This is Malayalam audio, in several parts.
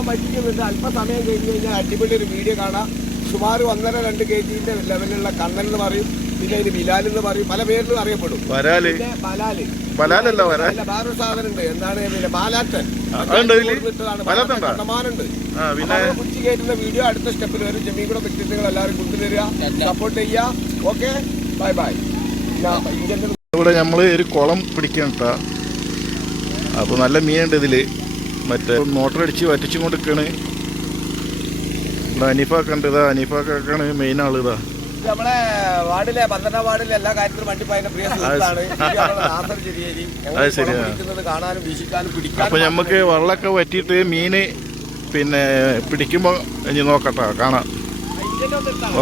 വള്ളം വറ്റിക്കുന്നുണ്ട് അല്പസമയം കഴിഞ്ഞ് കഴിഞ്ഞാൽ അടിപൊളി ഒരു വീഡിയോ കാണാം. സുമാർ ഒന്നര രണ്ട് കെ ജിന്റെ ലെവലിലുള്ള കണ്ണൻ എന്ന് പറയും. പിന്നെ അതിന് ബിലാൽ എന്ന് പറയും. പല പേരിലും അറിയപ്പെടും. വരാൽ. ബലാൽ. ബലാലല്ല വരാൽ വേറൊരു സാധനം ഉണ്ട് എന്താണ് പിന്നെ ബാലാറ്റൻ ഇതിൽ? പിന്നെ കുച്ചി കയറ്റുന്ന വീഡിയോ അടുത്ത സ്റ്റെപ്പിൽ വരും. ജമീൻ കൂടെ വ്യക്തിത്വങ്ങൾ എല്ലാവരും കൊണ്ടുവരിക. സപ്പോർട്ട് ചെയ്യുക. ഓക്കെ ബൈ ബൈ ഇവിടെ നമ്മൾ ഒരു കുളം പിടിക്കണം കേട്ടോ അപ്പോൾ നല്ല മീനുണ്ട് ഇതിൽ മറ്റേ മോട്ടർ അടിച്ച് വറ്റിച്ചും കൊടുക്കാണ് ഇവിടെ അനീഫാക്ക ഉണ്ട് ഇതാ അനീഫാക്കാണ് മെയിൻ ആൾ ഇതാ. നമ്മളെ വാർഡിലെ പന്ത്രണ്ടാം വാർഡിലെ എല്ലാ കാര്യത്തിലും വണ്ടി പോയതിന്റെ പ്രിയ സുഹൃത്താണ്. കാണാനും വീശിക്കാനും പിടിക്കാനും നമുക്ക് വെള്ളമൊക്കെ വറ്റിയിട്ട് മീന് പിന്നെ പിടിക്കുമ്പോൾ ഇനി നോക്കട്ടോ കാണാം.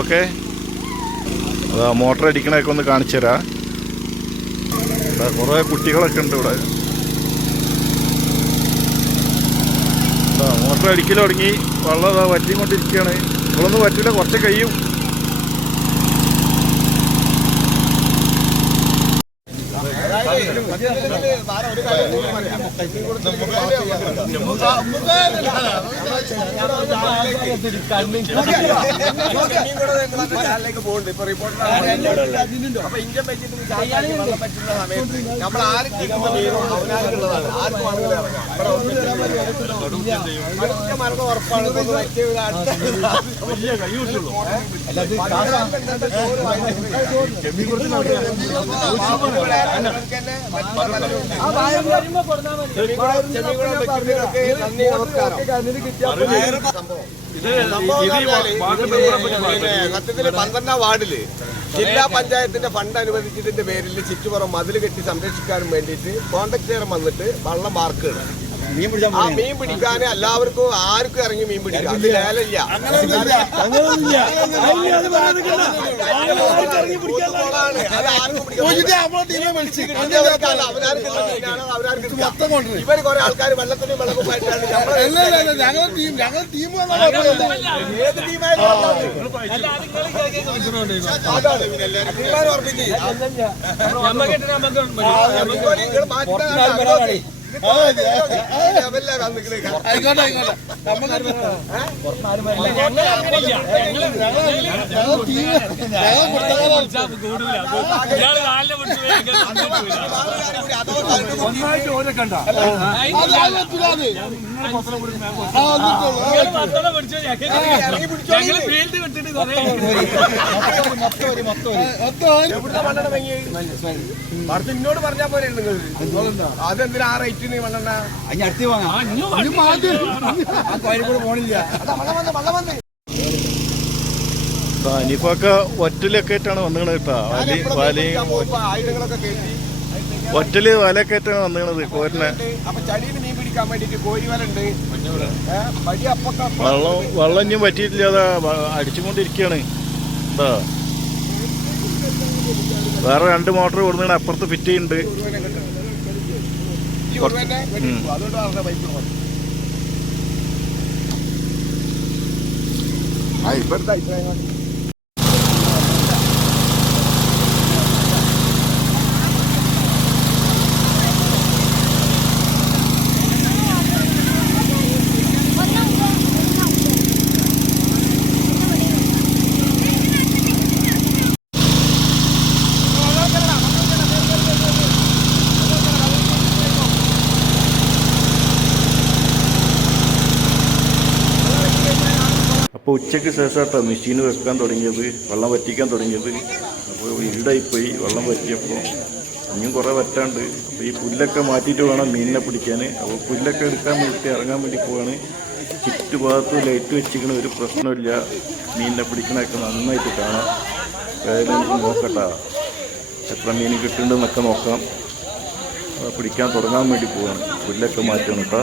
ഓക്കെ? അതാ മോട്ടർ അടിക്കണൊക്കെ ഒന്ന് കാണിച്ചു തരാം കുറേ കുട്ടികളൊക്കെ ഉണ്ട് ഇവിടെ. മോട്ടർ അടിക്കൽ തുടങ്ങി. വെള്ളം വറ്റിക്കൊണ്ടിരിക്കുകയാണ്. ഇവളൊന്നും വറ്റില്ല. കുറച്ച് കഴിയും. പോകുന്നുണ്ട് ഇപ്പൊ റിപ്പോർട്ടർ അപ്പൊ ഇന്ത്യൻ വെള്ളം പറ്റുന്ന സമയത്ത് നമ്മൾ ആരും അവനാർക്കുള്ളതാണ് ആർക്കും ആളുകൾ ഇറങ്ങാം മരണം ഉറപ്പാണ് അടുത്ത സത്യത്തിൽ പന്ത്രണ്ടാം വാർഡിൽ ജില്ലാ പഞ്ചായത്തിന്റെ ഫണ്ട് അനുവദിച്ചതിന്റെ പേരിൽ ചുറ്റുപുറം മതിൽ കെട്ടി സംരക്ഷിക്കാനും വേണ്ടിയിട്ട് കോൺട്രാക്ടർ വന്നിട്ട് വള്ളം മാർക്ക് ആ മീൻ പിടിക്കാൻ എല്ലാവർക്കും ആർക്കും ഇറങ്ങി മീൻ പിടിക്കാം അത് ലേലമില്ല. ഇവർ കുറെ ആൾക്കാർ വെള്ളത്തിന് വെള്ളക്കുമായിട്ടാണ് നമ്മളെ ഏത് ടീമായാലും അതാണ് ടീമാരെ ഉറപ്പിച്ച് ഇവർ ആയിക്കോട്ടെ ആയിക്കോട്ടെ ഒന്നായിട്ട് ഓരോ കണ്ട മണ്ണെണ്ണ വാങ്ങി ഭർത്ത ഇന്നോട് പറഞ്ഞാ പോലെ നിങ്ങൾ അതെന്തിനാ ആ റേറ്റിന് വള്ളം വന്ന് ഇതാ അനീഫാക്ക ഒറ്റലൊക്കെ ആയിട്ടാണ് വന്നിക്കണത് കേട്ടോ. വലി വലിയും ഒറ്റൽ വലയൊക്കെ ആയിട്ടാണ് വന്നിക്കണത് കോരിനെ. വെള്ളം വെള്ളം ഇനിയും പറ്റിയിട്ടില്ല അതാ അടിച്ചുകൊണ്ടിരിക്കാണ് അടിച്ചുകൊണ്ടിരിക്കുകയാണ്. എന്താ വേറെ രണ്ട് മോട്ടർ കൊടുക്കുന്ന അപ്പുറത്ത് ഫിറ്റ് ചെയ്യുന്നുണ്ട്. ഇപ്പോഴത്തെ അഭിപ്രായം അപ്പോൾ ഉച്ചയ്ക്ക് ശേഷമായിട്ടാണ് മെഷീൻ വെക്കാൻ തുടങ്ങിയത് വെള്ളം വറ്റിക്കാൻ തുടങ്ങിയത്. അപ്പോൾ ഇരുടായിപ്പോയി വെള്ളം വറ്റിയപ്പോൾ ഇനിയും കുറേ വറ്റാണ്ട്. അപ്പോൾ ഈ പുല്ലൊക്കെ മാറ്റിയിട്ട് വേണം മീനിനെ പിടിക്കാൻ അപ്പോൾ പുല്ലൊക്കെ എടുക്കാൻ വേണ്ടിയിട്ട് ഇറങ്ങാൻ വേണ്ടി പോവാണ്. ചുറ്റുഭാഗത്ത് ലൈറ്റ് വെച്ചിരിക്കണ ഒരു പ്രശ്നമില്ല. മീനിനെ പിടിക്കണമൊക്കെ നന്നായിട്ട് കാണാം. ഏതായാലും നമുക്ക് നോക്കട്ടാ. എത്ര മീൻ കിട്ടുന്നുണ്ടെന്നൊക്കെ നോക്കാം. പിടിക്കാൻ തുടങ്ങാൻ വേണ്ടി പോവാണ്. പുല്ലൊക്കെ മാറ്റണം കേട്ടോ.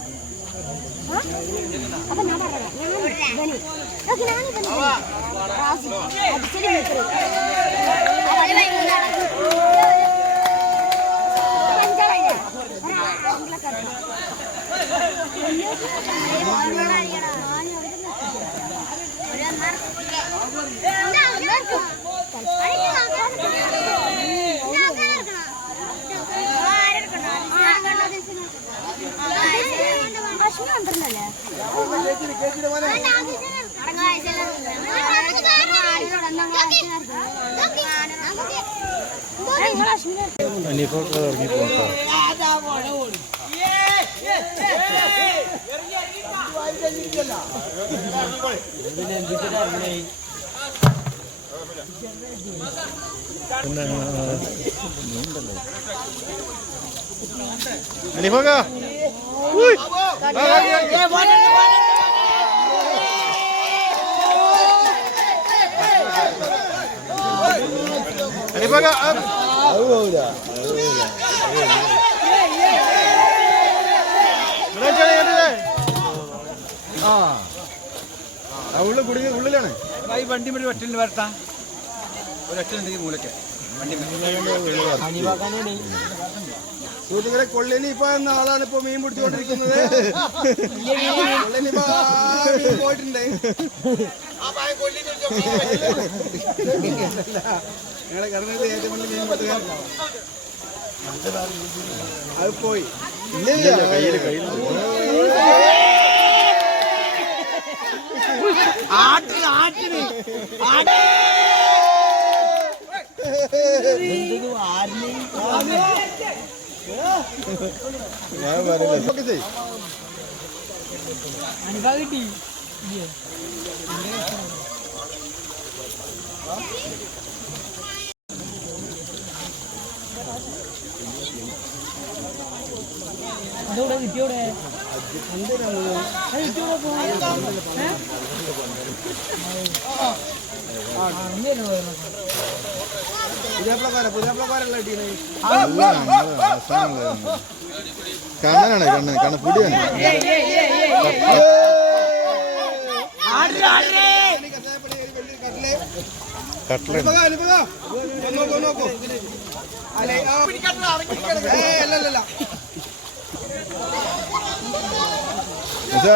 അപ്പൊ ഞാൻ പറയാം ഞാൻ ബനി ഓക്കെ ഞാൻ ബനി റാസി അടിച്ചടി മിത്ര ഭക്ഷണം അനിയിപ്പോൾ ഇറങ്ങി പോകട്ടോ പിന്നെ അനിഫോക്ക അനിഫോക്ക ആ. ആ ഉള്ളിൽ കുടുങ്ങി ഉള്ളിലാണ്. ഈ വണ്ടി മുടി ഒറ്റ വരത്താ. ഒരു ഒറ്റ ഉണ്ടെങ്കിൽ മൂലക്ക്. സുഹൃത്തുക്കളെ കൊള്ളിനി ഇപ്പൊ എന്ന ആളാണ് ഇപ്പൊ മീൻ പിടിച്ചുകൊണ്ടിരിക്കുന്നത്. കൊള്ളിനി മീൻ പോയിട്ടുണ്ട്. ഞങ്ങളെ കടന്നത് ഏറ്റവും വലിയ മീൻ പിടുത്തക്കാരൻ അത് പോയി. കയ്യിൽ ഞാൻ ഒക്കെ ചെയ്യ്. പുതിയാപ്പിളക്കാരാ പുതിയാപ്പിളക്കാരല്ല ഇടീനെ കണ്ണനാണ് കണ്ണൻ കണ്ണ പുടിയാണ് കട്ട്ല. നോക്കൂ നോക്കൂ അല്ലെ അല്ല അല്ല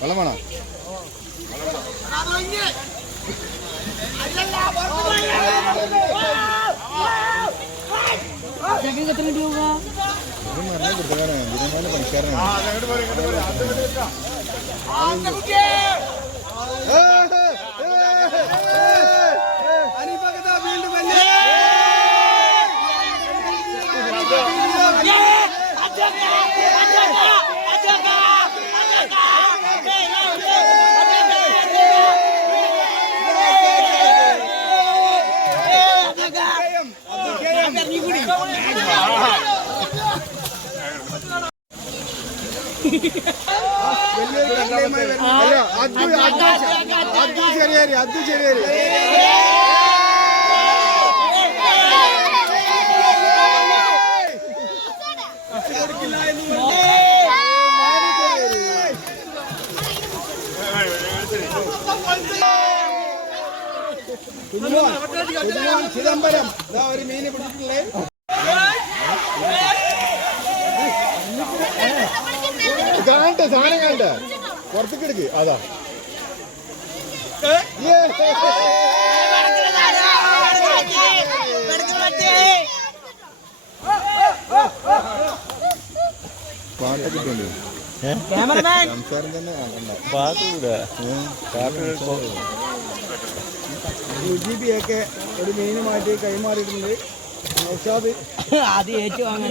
വെള്ളം വേണോ? അനിപ്പകത്താ വരുന്നു. അത് കുഞ്ഞുമോൻ ചിദംബരം ഒരു മീന് പിടിച്ചിട്ടുള്ളേ പുറത്തേക്ക് എടുക്ക്. അതാ. പാട്ടൊക്കെ ഇട്ടുണ്ട് സംസാരം തന്നെ കണ്ട ജി ബി ഒക്കെ ഒരു മീനുമായിട്ട് കൈമാറിയിട്ടുണ്ട്. ഔഷാദ്. ആദ്യം ഏറ്റുവാങ്ങാൻ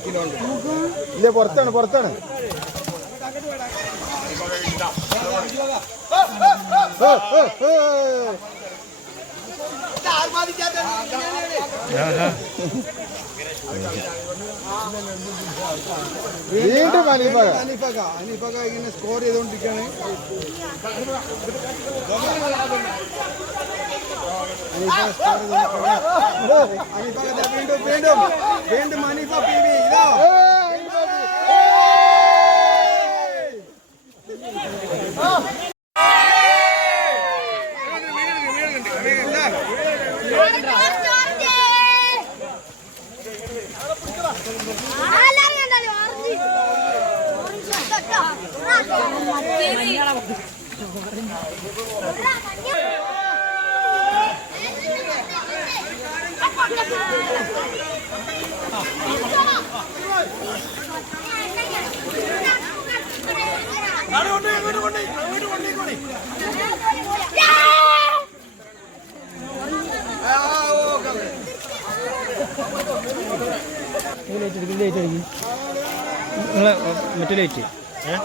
കിലോ ഉണ്ട് ഇല്ല പുറത്താണ് പുറത്താണ്. വീണ്ടും അലിബാഗ അനിഫക അനീഫക ഇങ്ങനെ സ്കോർ ചെയ്തുകൊണ്ടിരിക്കുകയാണ് അനിഫ സ്കോർ ചെയ്തുകൊണ്ടിരിക്കുകയാണ് അനീഫക വീണ്ടും വീണ്ടും വീണ്ടും അനിഫ പി ഇതാ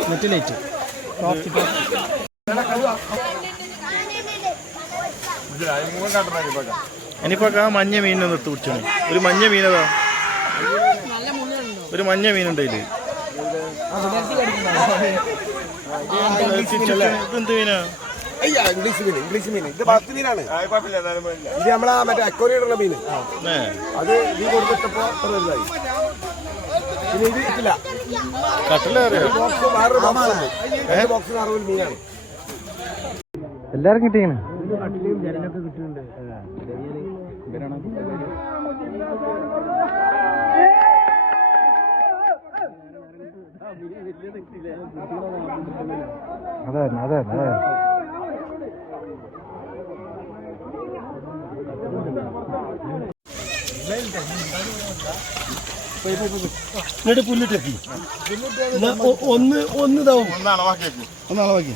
മറ്റേ ലൈറ്റ് ഇനിയിപ്പോ ആ മഞ്ഞ മീനിനെ നിർത്തി പിടിച്ചോ ഒരു മഞ്ഞ മീനതാ ഒരു മഞ്ഞ മീനുണ്ട് അയ്യ ഇംഗ്ലീഷ് മീൻ ഇംഗ്ലീഷ് മീൻ. ഇത് പത്ത് മീനാണ്. ഇത് നമ്മളെ മറ്റേ അക്വറിയുള്ള മീൻ അത് നീ കൊടുത്തിട്ടപ്പോ വലുതായി. പിന്നെ ഇത് ഇല്ല ബോക്സ് വേറൊരു ബോക്സ് ഉണ്ട്. രണ്ട് ബോക്സിന് അറുപത് മീനാണ്. എല്ലാരും കിട്ടിയാണ് അതെ അതെ അതെ എന്നിട്ട് പുല്ലിട്ടേക്ക് ഒന്ന് ഒന്ന് ഇതാവും. ഒന്ന് അളവാക്കി ഒന്ന് അളവാക്കി.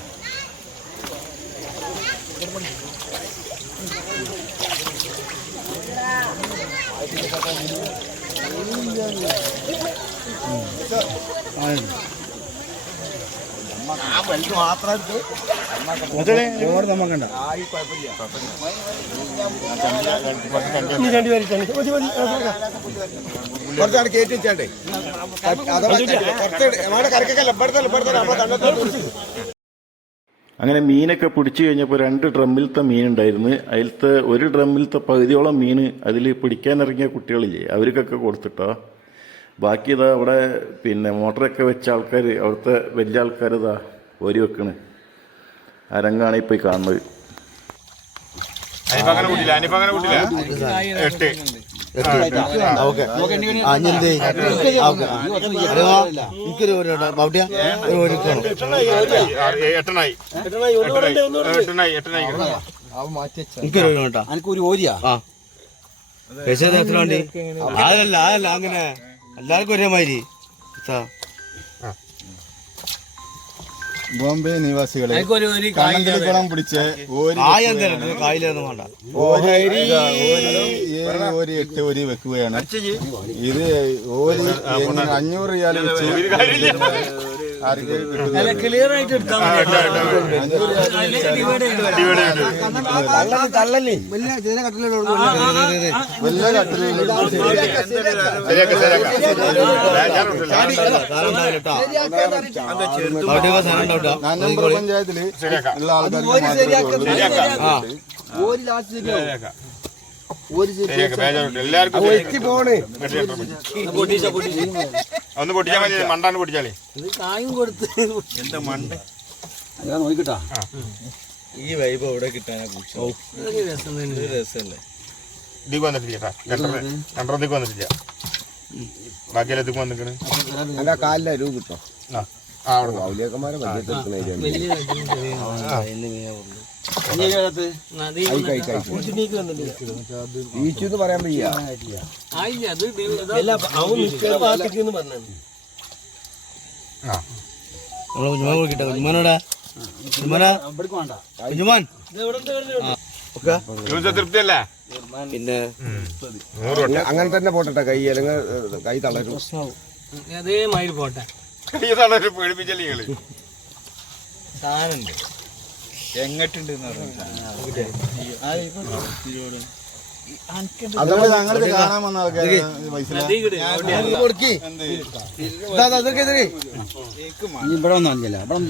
കുറച്ചാണ് അങ്ങനെ മീനൊക്കെ പിടിച്ചു കഴിഞ്ഞപ്പോൾ രണ്ട് ഡ്രമ്മിലത്തെ മീനുണ്ടായിരുന്നു. അതിലത്തെ ഒരു ഡ്രമ്മിലത്തെ പകുതിയോളം മീൻ അതിൽ പിടിക്കാനിറങ്ങിയ കുട്ടികളില്ലേ അവർക്കൊക്കെ കൊടുത്തിട്ടോ? ബാക്കി ഇതാ അവിടെ പിന്നെ മോട്ടറൊക്കെ വെച്ച ആൾക്കാർ അവിടുത്തെ വലിയ ആൾക്കാർ ഇതാ ഓരി വെക്കണ്. ആ രംഗാണ് ഇപ്പോൾ ഈ കാണുന്നത്. എനിക്കൊരു ഓരിയാ? അതല്ല അതല്ല അങ്ങനെ. എല്ലാവർക്കും ഒരേമാതിരി. ബോംബെ നിവാസികളെ കണ്ണന്തിരിക്കുളം പിടിച്ച് ഒരു എട്ട് ഓരി വെക്കുകയാണ് ഇത് ഓരി എങ്ങനെ അഞ്ഞൂറ് റിയാൽ വെച്ച്? ക്ലിയർ ആയിട്ട് തള്ളല്ലേ വലിയ ചെറിയ കട്ടിലുള്ള വലിയ കട്ടിലിൽ ശരിയാക്ക ശരിയാക്ക സാധനം ഉണ്ടാവില്ല കേട്ടോ ബൗട്ടിയൊക്കെ സാധനം ഉണ്ടാവും കേട്ടോ നാനമ്പർ പഞ്ചായത്തിൽ ഉള്ള ഒരു ലാസ്റ്റ് ഒന്ന് പൊട്ടിച്ചാൽ മതി മണ്ടാണ് പൊട്ടിച്ചാലേ കായും കൊടുത്ത് നോക്കിട്ടാ ഈ വൈബ് എവിടെ കിട്ടാനാ രസമല്ലേ ഇതിക്ക് വന്നിട്ടില്ല കേട്ടാ രണ്ടര രണ്ടരത്തേക്ക് വന്നിട്ടില്ല ബാക്കിയെല്ലാം ഇതിക്ക് വന്നിക്കണ് എന്റെ കാലിലെ രൂപ കിട്ടോ ആ അവിടെ ബന്ധത്തിൽ ഈച്ചു എന്ന് പറയാൻ വയ്യ. കുഞ്ഞുമാൻ കുഞ്ഞുമാനോടെ. കുഞ്ഞുമാനാ? കുഞ്ഞുമാൻ. തൃപ്തിയല്ലേ? പിന്നെ അങ്ങനെ തന്നെ പോട്ടെ കൈ അല്ലെങ്കിൽ കൈ തളരും. അതേമാതിരി പോട്ടെ. കൈ തളരും പേടിപ്പിച്ചല്ലേ നിങ്ങൾ സാധനമുണ്ട്. എങ്ങട്ടുണ്ട് ഞങ്ങളിത് കാണാൻ വന്ന ആൾക്കാര് ഇവിടെ ഒന്നും ഇവിടെ ഒന്നും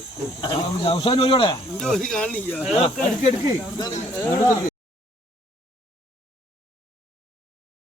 കഴുകാം എടുക്ക്, എടുക്ക്. എടുക്ക്.